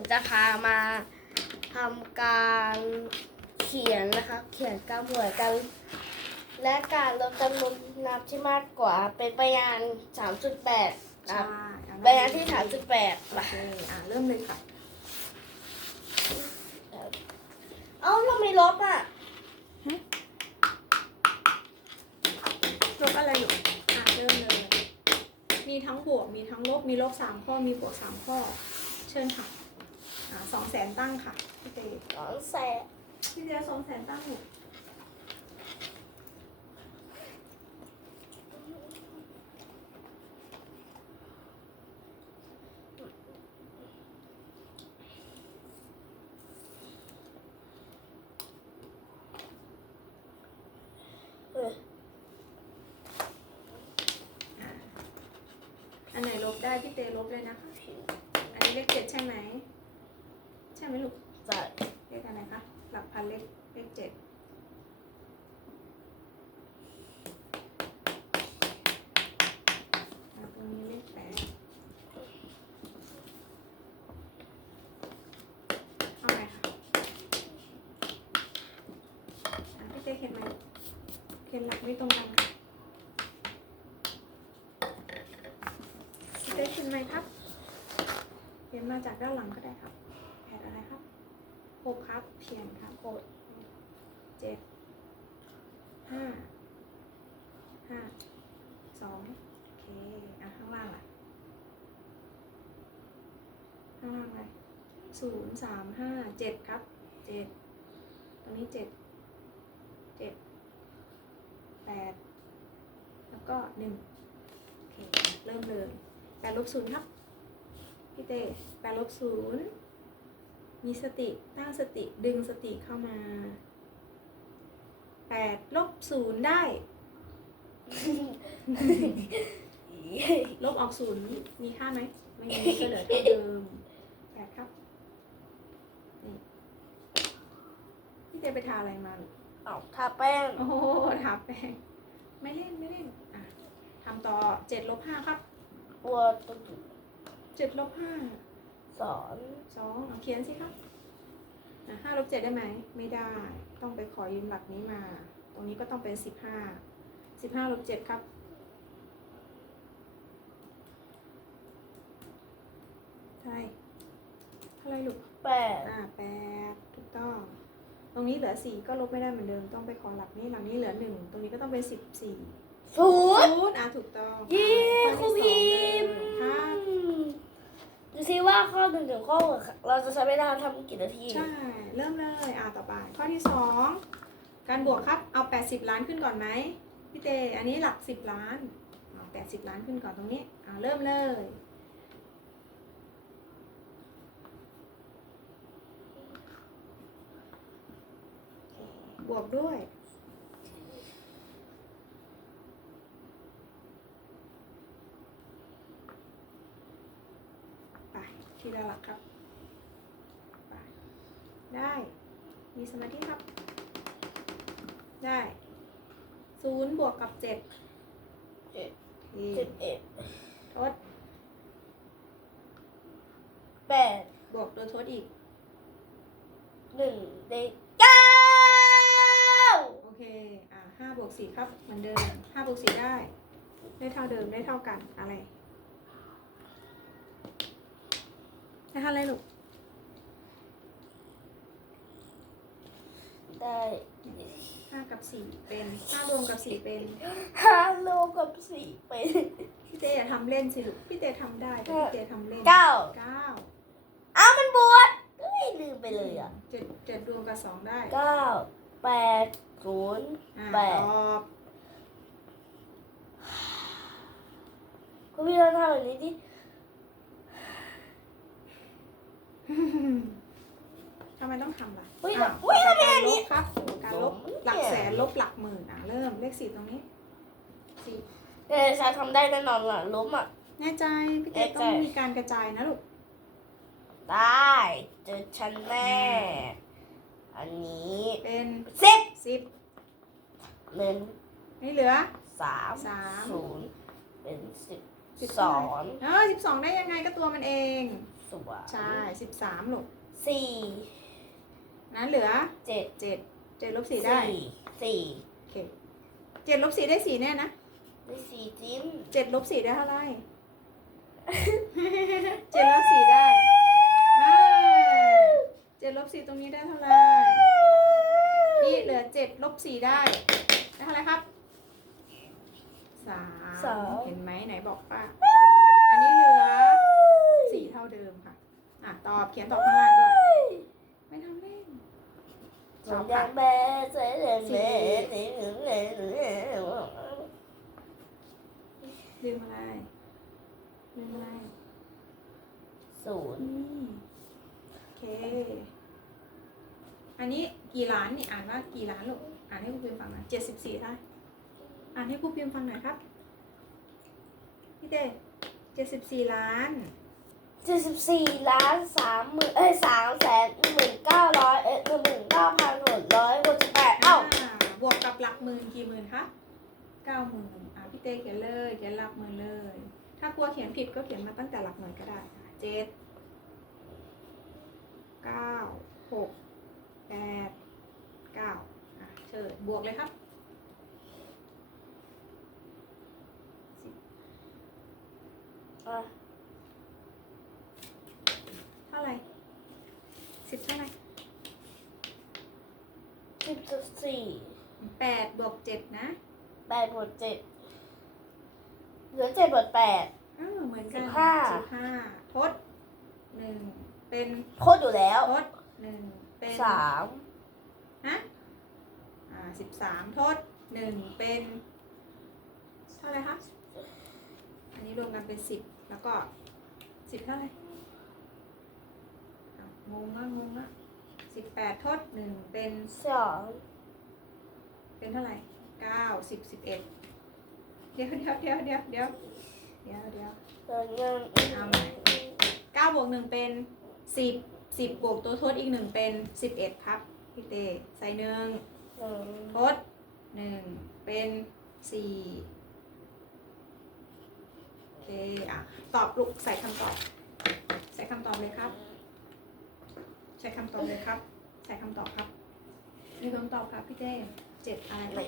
ผมจะพามาทำการเขียนนะคะ เขียนการหวยกัน และการลดจำนวนนับที่มากกว่าเป็นพยาน3.8นะใช่ครับอะพยานที่ 3.8โอเคอะเริ่มเลยค่ะ เอ้าเราไม่ลบอะลบอะไรอยู่อะเริ่มเลย มีทั้งบวก มีทั้งลบ มีลบสามข้อ มีบวกสามข้อ เชิญค่ะอะ สองแสนตั้งค่ะพี่เตสองแสนพี่เตสองแสนตั้งหนูเอออะอันไหนลบได้พี่เตลบเลยนะคะ อันนี้เลขเจ็ดใช่ไหม ใช่ไหมลูกใส่เลขอะไรคะหลักพันเลขเลขเจ็ดตรงนี้เลขแปดเอาไงคะอะพี่เต้เขียนไหมเขียนหลักไม่ตรงกันค่ะพี่เต้เขียนไหมครับเขียนมาจากด้านหลังก็ได้ครับแผดอะไรครับห กครับเขียนครับโคตรเจ็ดห้าห้าสองโอเค อะ ข้างล่างล่ะ ข้างล่างอะไรศูนย์สามห้าเจ็ดครับเจ็ดตรงนี้เจ็ดเจ็ดแปดแล้วก็หนึ่งโอเค เริ่มเลยแปดลบศูนย์ครับ พี่เต้แปดลบศูนย์ มีสติตั้งสติดึงสติเข้ามาแปดลบศูนย์ได้ ลบออกศูนย์มีค่าไหมไม่มีก็เหลือเท่าเดิมแปดครับนี่พี่เตไปทาอะไรมาลูกเอาทาแป้งโอ้โหทาแป้งไม่เล่นไม่เล่นอะทำต่อเจ็ดลบห้าครับ ตัวตุ่นเจ็ดลบห้า สอนสองเอาเขียนสิครับอะห้าลบเจ็ดได้ไหม ไม่ได้ ต้องไปขอยืมหลักนี้มา ตรงนี้ก็ต้องเป็นสิบห้า สิบห้าลบเจ็ดครับ ใช่เท่าไหรลูกแปดอ่าแปดถูกต้อง ตรงนี้เหลือสี่ก็ลบไม่ได้เหมือนเดิม ต้องไปขอหลักนี้ หลักนี้เหลือหนึ่ง ตรงนี้ก็ต้องเป็นสิบสี่ศูนย์ศูนย์อะถูกต้อง เย้ข้อครูที่พิสองมพ์เลยครับ ดูซิว่าข้อหนึ่งถึงข้อหกเราจะใช้เวลาทำกี่นาที ใช่ เริ่มเลยอ่าต่อไป ข้อที่สองการบวกครับ เอาแปดสิบล้านขึ้นก่อนไหมพี่เต อันนี้หลักสิบล้านเอาแปดสิบล้านขึ้นก่อนตรงนี้อ่าเริ่มเลยบวกด้วย ไป ทีละหลัก ครับไปได้ มีสมาธิครับ ได้ศูนย์บวกกับเจ็ดเจ็ดโอสิบเคเอ็ดทดแปดบวกโดยทดอีกหนึ่งเด็กเก้าโอเค อ่าห้าบวกสี่ครับ เหมือนเดิมห้าบวกสี่ได้ ได้เท่าเดิมได้เท่ากันอะไร ได้เท่าไรลูก ได้ห้ากับสี่เป็นห้ารวมกับสี่เป็นห้าโลกับสี่เป็นพี่เตอย่าทำเล่นสิลูกพี่เตทำได้แต่พี่เตทำเล่นเก้าเก้าอ้าวมันบวชเฮ้ยลืมไปเลยอะเจ็ดเจ็ดรวมกับสองได้เก้าแปดศูนย์อ่าแปดตอบคุณพี่เราทำแบบนี้ดิ ทำไมต้องทำล่ะเฮ้ยอะเฮ้ยต่อทำไปไมการอันลนี้บครับการลบหลักแสนลบหลักหมื่นอะเริ่มเลขสี่ตรงนี้สี่เออชาทำได้แน่นอนล่ะล้มอะ แน่ใจพี่เตแน่ใจต้องมีการกระจายนะลูก ได้เจอฉันแน่อันนี้เป็นสิบสิบหนึ่งนี่เหลือสามสามศูนย์เป็นสิบสิบสองเออสิบสองได้ยังไงก็ตัวมันเอง สส่วนใช่สิบสามลูกสี่นั้นเหลือเจ็ดเจ็ดเจ็ดลบสี่ได้สี่โอเคเจ็ดลบสี่ได้สี่แน่นะได้สี่จิ้มเจ็ดลบสี่ได้เท่าไหร่เจ็ดลบสี่ได้อ่าเจ็ดลบสี่ตรงนี้ได้เท่าไหร่นี่เหลือเจ็ดลบสี่ได้ได้เท่าไหร่ครับสามเห็นไหมไหนบอกป้าอันนี้เหลือ สี่เท่าเดิมค่ะ อะ ตอบเขียนตอบข้างล่างด้วย ไม่ทำเล่นสองอย่างแบเสียเสียเสียเสียเสียเสียเสียลืมอะไรลืมอะไรศูนย์นี่โอเค อันนี้กี่ล้านนี่อ่านว่ากี่ล้านลูก อ่านให้ครูพิมพ์ฟังหน่อยเจ็ดสิบสี่ได้ อ่านให้ครูพิมพ์ฟังหน่อยครับ พี่เต้เจ็ดสิบสี่ล้านเจ็ดสิบสี่ล้านสามหมื่นเอ้ยสามแสนหมื่นเก้าร้อยเอ้ยหนึ่งหมื่นเก้าพันหกร้อยหกสิบแปดเอ้าบวกกับหลักหมื่นกี่หมื่นคะเก้าหมื่นอ่าพี่เต้เขียนเลยเขียนหลักหมื่นเลย ถ้ากลัวเขียนผิดก็เขียนมาตั้งแต่หลักหน่วยก็ได้เจ็ดเก้าหกแปดเก้าอะเชิญบวกเลยครับสิบอะเท่าไหร่สิบเท่าไหร่สิบจุดสี่แปดบวกเจ็ดนะแปดบวกเจ็ดเหลือเจ็ดบวกแปดเออเหมือนกันสิบห้า สิบห้าทดหนึ่งเป็นโคตรอยู่แล้วทดหนึ่งเป็นสามฮะอ่าสิบสามทดหนึ่งเป็นเท่าไหร่คะอันนี้รวมกันเป็นสิบแล้วก็สิบเท่าไหร่อ้าว งงมากงงมากสิบแปดทดหนึ่งเป็นสองเป็นเท่าไหร่เก้าสิบสิบเอ็ดเดี๋ยวเดี๋ยวเดี๋ยวเดี๋ยวเดี๋ยวเดี๋ยวเดี๋ยวเหลือเงินเอาใหม่เก้าบวกหนึ่งเป็นสิบสิบบวกตัวทดอีกหนึ่งเป็นสิบเอ็ดครับพี่เต้ใส่หนึ่งหนึ่งทดหนึ่งเป็นสี่โอเคอะตอบลูกใส่คำตอบ ใส่คำตอบเลยครับ ใส่คำตอบเลยครับ ใส่คำตอบครับมีคำตอบครับพี่เต้เจ็ดอะไร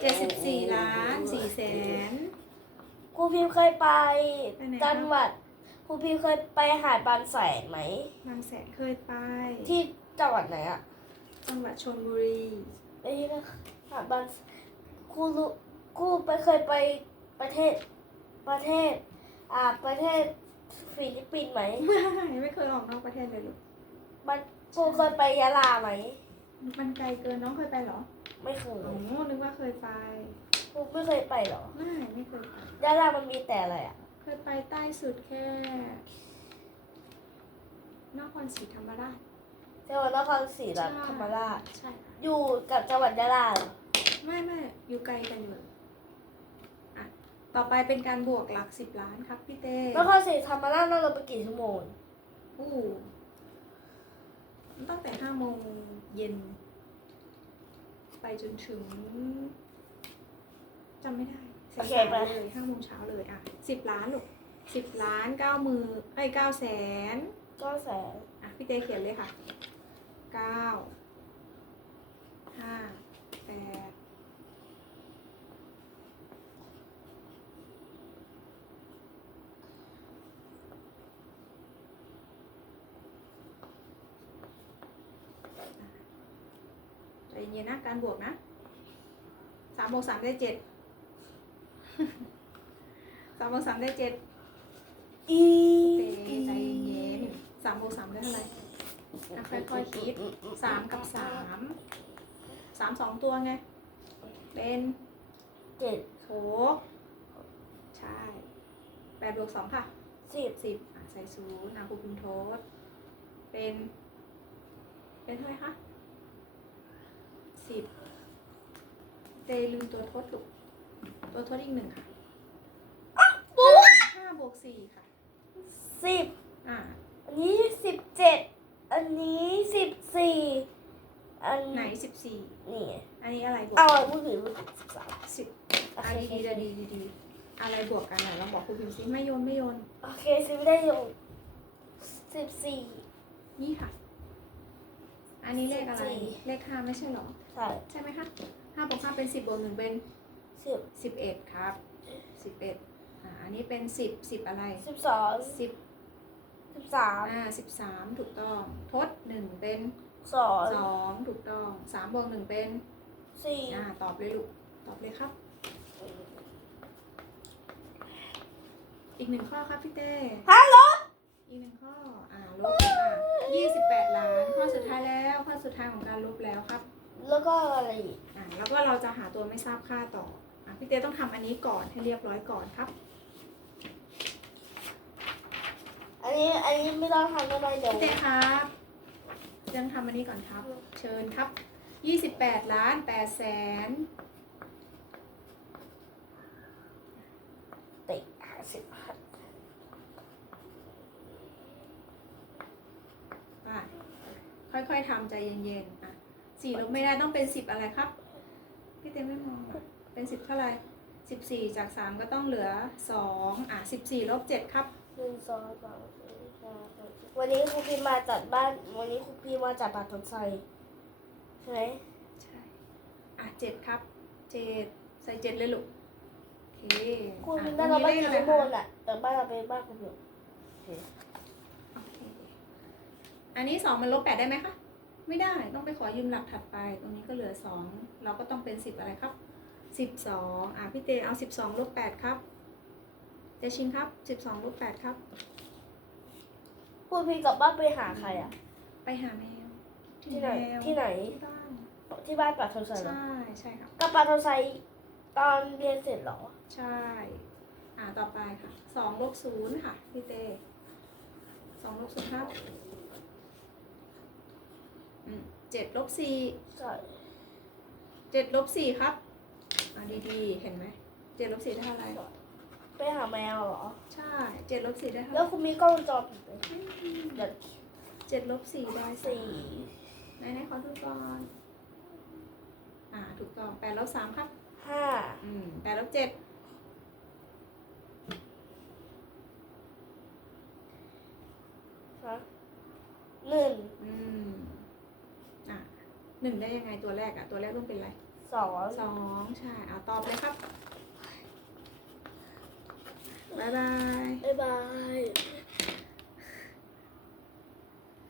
เจ็ดสิบสี่ล้านสี่แสนครูพิมพ์เคยไปไปไหนคะจังหวัดครูพิมพ์เคยไปหาดบางแสนไหม บางแสนเคยไปที่จังหวัดไหนอะจังหวัดชลบุรีไอ้นี่ก็หาดบางครูรู้ครูไปเคยไปประเทศประเทศอ่าประเทศฟิลิปปินส์ไหมไม่ไม่เคยออกนอกประเทศเลยลูก มันครูเคยไปยะลาไหม มันไกลเกินน้องเคยไปเหรอไม่เคยโอ้นึกว่าเคยไป ครูไม่เคยไปหรอไม่ไม่เคยไป ยะลามันมีแต่อะไรอะเคยไปใต้สุดแค่ นครศรีธรรมราช จังหวัดนครศรีธรรมราช ใช่ค่ะอยู่กับจังหวัดยะลาเหรอไม่ไม่อยู่ไกลกันอยู่อะต่อไปเป็นการบวกหลักสิบล้านครับพี่เต้นครศรีธรรมราชนั่งรถไปกี่ชั่วโมง อู้ ตั้งแต่ห้าโมงเย็น ไปจนถึงจำไม่ได้สายๆเลยห้าโมงเช้าเลยอะสิบล้านลูกสิบล้านเก้ามือไอ้เก้าแสนก็แสนอะพี่เต้เขียนเลยค่ะเก้าห้าแปด ย็นๆนะ การบวกนะสามบวกสามได้เจ็ดสามบวกสามได้เจ็ดอีเต้ใจเย็นๆสามบวกสามได้เท่าไหร่อะค่อยๆคิดสามกับสามสามสองตัวไง เป็นเจ็ดหกใช่แปดบวกสองค่ะสิบสิบอะใส่ศูนย์อะครูพิมพ์โทษ เป็น เป็นเท่าไหร่คะ สิบเตลืมตัวทดลูกตัวทดอีกหนึ่งค่ะปุ๊บห้าบวกสี่ค่ะสิบอ่าอันนี้สิบเจ็ดอันนี้สิบสี่อันไหนสิบสี่นี่อันนี้อะไรบวกเอามือถือสิบสามสิบโออันเคนี้ดีดีดีดีอะไรบวกกันอะลองบอกครูพิมพ์ซิไม่โยนไม่โยนโอเคสิไม่ได้อยู่สิบสี่นี่ค่ะ อันนี้เลขอะไรสิบสี่เลขห้าไม่ใช่เหรอใช่ใช่ไหมคะห้าบวกห้าเป็นสิบบวกหนึ่งเป็นสิบสิบเอ็ดครับสิบเอ็ดอ่าอันนี้เป็นสิบสิบอะไรสิบสองสิบสิบสามอ่าสิบสามถูกต้อง ทดหนึ่งเป็นสองสองถูกต้องสามบวกหนึ่งเป็นสี่อ่าตอบเลยลูกตอบเลยครับ อีกหนึ่งข้อครับพี่เต้ฮัลโหลอีกหนึ่งข้ออ่าลบอ่ายี่สิบแปดล้านข้อสุดท้ายแล้วข้อสุดท้ายของการลบแล้วครับ แล้วก็อะไรอีกอ่าแล้วก็เราจะหาตัวไม่ทราบค่าต่ออะพี่เต้ต้องทำอันนี้ก่อนให้เรียบร้อยก่อนครับ อันนี้อันนี้ไม่ต้องทำก็ได้เดี๋ยวพี่เต้ครับยังทำอันนี้ก่อนครับ เชิญครับยี่สิบแปดล้านแปดแสนติดห้าสิบห้าไปค่อยๆทำใจเย็นๆอะ สี่ลบไม่ได้ต้องเป็นสิบอะไรครับ พี่เต้ไม่มองอะเป็นสิบเท่าไหร่สิบสี่จากสามก็ต้องเหลือสองอะสิบสี่ลบเจ็ดครับหนึ่งสองสามสี่ห้าหกวันนี้ครูพีมาจัดบ้าน วันนี้ครูพีมาจัดปากทนไซใช่ไหมใช่อะเจ็ดครับเจ็ดใส่เจ็ดเลยลูกโอเคครูอะพีน่าจะบ้านเลอยู่ขอะไรข้างบคะนอะแต่บ้านเราเป็นบ้านคุณอยู่โอเคอันนี้สองมันลบแปดได้ไหมคะ ไม่ได้ต้องไปขอยืมหลักถัดไป ตรงนี้ก็เหลือสองเราก็ต้องเป็นสิบอะไรครับสิบสองอะพี่เตเอาสิบสองลบแปดครับเจชินครับสิบสองลบแปดครับครูพีกลับบ้านไปหาใครอะ ไปหาแมวที่ไหนแมวที่ไหน ที่บ้านที่บ้านปากทนไซเหรอใช่ใช่ครับกับปากทนไซตอนเรียนเสร็จเหรอ ใช่ อ่าต่อไปค่ะสองลบศูนย์ค่ะพี่เตสองลบศูนย์ครับอืม เจ็ดลบสี่ใช่เจ็ดลบสี่ครับอ่าดีๆ เห็นไหมเจ็ดลบสี่ได้เท่าไหร่ไปหาแมวเหรอ ใช่เจ็ดลบสี่ได้เท่าไหแล้วร่ครูมีกล้องวงจรปิดไหมเดี๋ยวเจ็ดลบสี่ได้สี่ไหนไหนๆขอดูก่อนอ่าถูกต้องแปดลบสามครับห้าอืมแปดลบเจ็ด ฮะหนึ่ง อืม อะห นึ่งได้ยังไงตัวแรกอะตัวแรกต้องเป็นอะไรสองสองใช่เอาตอบเลยครับ บ๊ายบาย บ๊ายบาย